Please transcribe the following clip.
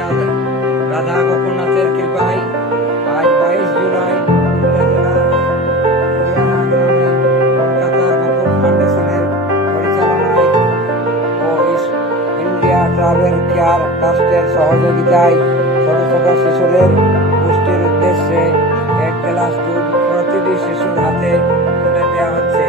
রাধা রাধা গোপীনাথের কৃপায় আজ 22 জুলাই পুরুলিয়া জেলার হরিয়ানা গ্রামে কলকাতার গোকুল ফাউন্ডেশনের পরিচালনায় ও ইস্ট ইন্ডিয়া ট্রাভেল কেয়ার ট্রাস্টের সহযোগিতায় ছোট ছোট শিশুদের পুষ্টির উদ্দেশ্যে 1 গ্লাস দুধ প্রতিটি শিশুর হাতে তুলে দেওয়া হচ্ছে।